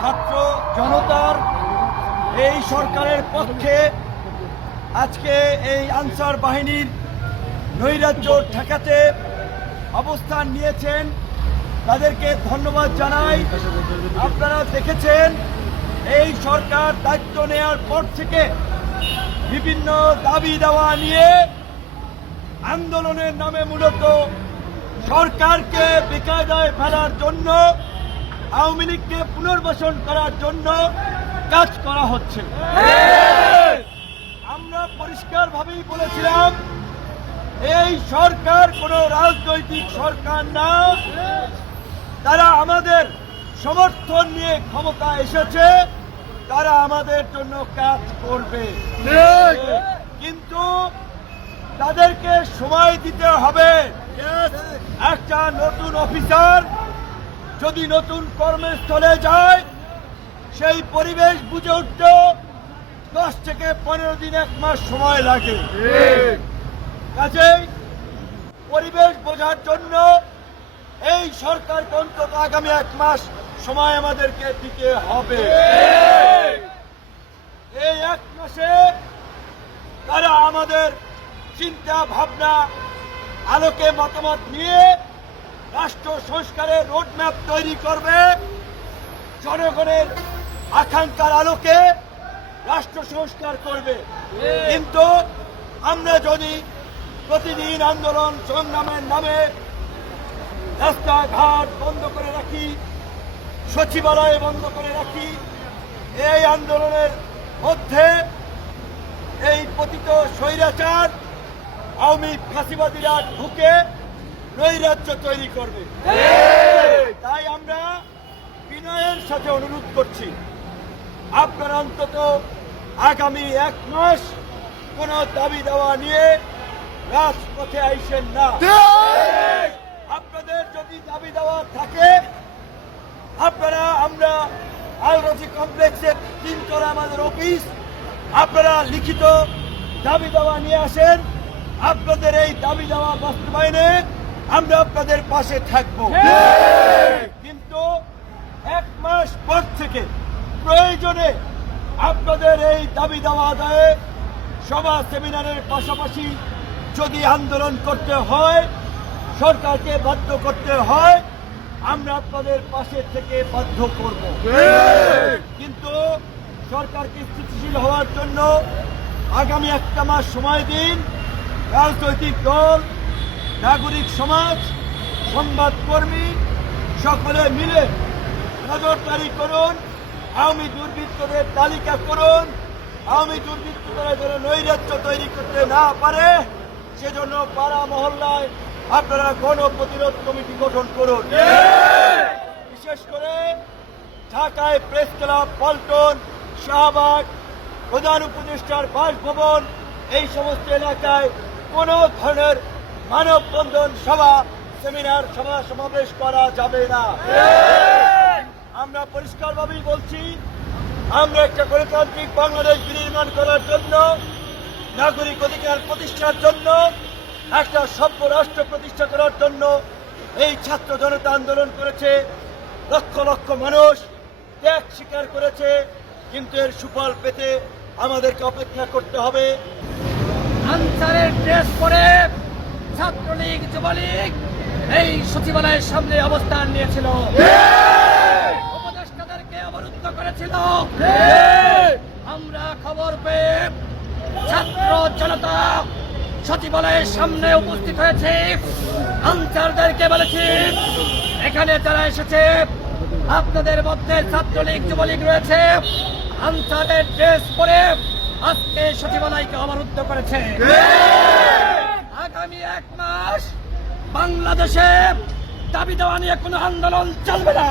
ছাত্র জনতার এই সরকারের পক্ষে আজকে এই আনসার বাহিনীর নৈরাজ্য ঠেকাতে অবস্থান নিয়েছেন। তাদেরকে ধন্যবাদ জানাই। আপনারা দেখেছেন, এই সরকার দায়িত্ব নেওয়ার পর থেকে বিভিন্ন দাবি দেওয়া নিয়ে আন্দোলনের নামে মূলত সরকারকে বেকায়দায় ফেলার জন্য আওয়ামী লীগকে পুনর্বাসন করার জন্য কাজ করা হচ্ছে। আমরা পরিষ্কারভাবেই বলেছিলাম এই সরকার কোন রাজনৈতিক সরকার না। তারা আমাদের সমর্থন নিয়ে ক্ষমতা এসেছে তারা আমাদের জন্য কাজ করবে। কিন্তু তাদেরকে সময় দিতে হবে। একটা নতুন অফিসার যদি নতুন কর্মস্থলে যায়, সেই পরিবেশ বুঝে উঠতে দশ থেকে পনেরো দিন এক মাস সময় লাগে। কাজেই পরিবেশ বোঝার জন্য এই সরকার অন্তত আগামী এক মাস সময় আমাদেরকে দিতে হবে। এই এক মাসে তারা আমাদের চিন্তা, ভাবনা, আলোকে মতামত নিয়ে রাষ্ট্র সংস্কারের রোডম্যাপ তৈরি করবে। জনগণের আকাঙ্ক্ষার আলোকে রাষ্ট্র সংস্কার করবে। কিন্তু আমরা যদি প্রতিদিন আন্দোলন সংগ্রামের নামে রাস্তাঘাট বন্ধ করে রাখি, সচিবালয় বন্ধ করে রাখি, এই আন্দোলনের মধ্যে এই পতিত স্বৈরাচার আওয়ামী ফাঁসিবাদীরা ঢুকে নৈরাজ্য তৈরি করবে। তাই আমরা বিনয়ের সাথে অনুরোধ করছি, আপনারা অন্তত আগামী এক মাস কোন দাবি দেওয়া নিয়ে রাজপথে আইসেন না। আপনাদের যদি দাবি দেওয়া থাকে, আপনারা আমরা আলরাজি কমপ্লেক্সের তিনতলা আমাদের অফিস, আপনারা লিখিত দাবি দেওয়া নিয়ে আসেন। আপনাদের এই দাবি দেওয়া বাস্তবায়নে আমরা আপনাদের পাশে থাকব। কিন্তু এক মাস পর থেকে প্রয়োজনে আপনাদের এই দাবি দেওয়া আদায়ে সভা সেমিনারের পাশাপাশি যদি আন্দোলন করতে হয় সরকারকে বাধ্য করতে হয় আমরা আপনাদের পাশে থেকে বাধ্য করব। কিন্তু সরকারকে স্থিতিশীল হওয়ার জন্য আগামী একটা মাস সময় দিন। রাজনৈতিক দল নাগরিক সমাজ সংবাদকর্মী সকলে মিলে নজরদারি করুন, আওয়ামী দুর্বৃত্তদের তালিকা করুন, আওয়ামী দুর্বৃত্তরা যেন নৈরাজ্য তৈরি করতে না পারে, সেজন্য পাড়া মহল্লায় আপনারা গণ প্রতিরোধ কমিটি গঠন করুন। বিশেষ করে ঢাকায় প্রেস ক্লাব পল্টন, শাহবাগ, প্রধান উপদেষ্টার বাসভবন, এই সমস্ত এলাকায় কোনো ধরনের মানববন্ধন সভা, সেমিনার, সভা সমাবেশ করা যাবে না। আমরা পরিষ্কারভাবেই বলছি, আমরা একটা গণতান্ত্রিক বাংলাদেশ বিনির্মাণ করার জন্য, নাগরিক অধিকার প্রতিষ্ঠার জন্য, একটা সভ্য রাষ্ট্র প্রতিষ্ঠা করার জন্য এই ছাত্র জনতা আন্দোলন করেছে। লক্ষ লক্ষ মানুষ ত্যাগ স্বীকার করেছে, কিন্তু এর সুফল পেতে আমাদেরকে অপেক্ষা করতে হবে। আনসারের ড্রেস পরে ছাত্রলীগ, যুবলীগ, এই সচিবালয়ের সামনে অবস্থান নিয়েছিল। উপদেষ্টাদেরকে অবরুদ্ধ করেছিল। আমরা খবর পেয়ে ছাত্র জনতা সচিবালয়ের সামনে উপস্থিত হয়েছে। আনসারদেরকে বলেছি, এখানে যারা এসেছে, আপনাদের মধ্যে ছাত্রলীগ, যুবলীগ রয়েছে। আনসারের ড্রেস পরে আজকে সচিবালয়কে অবরুদ্ধ করেছে। আগামী এক মাস বাংলাদেশে দাবি দেওয়া নিয়ে কোনো আন্দোলন চলবে না।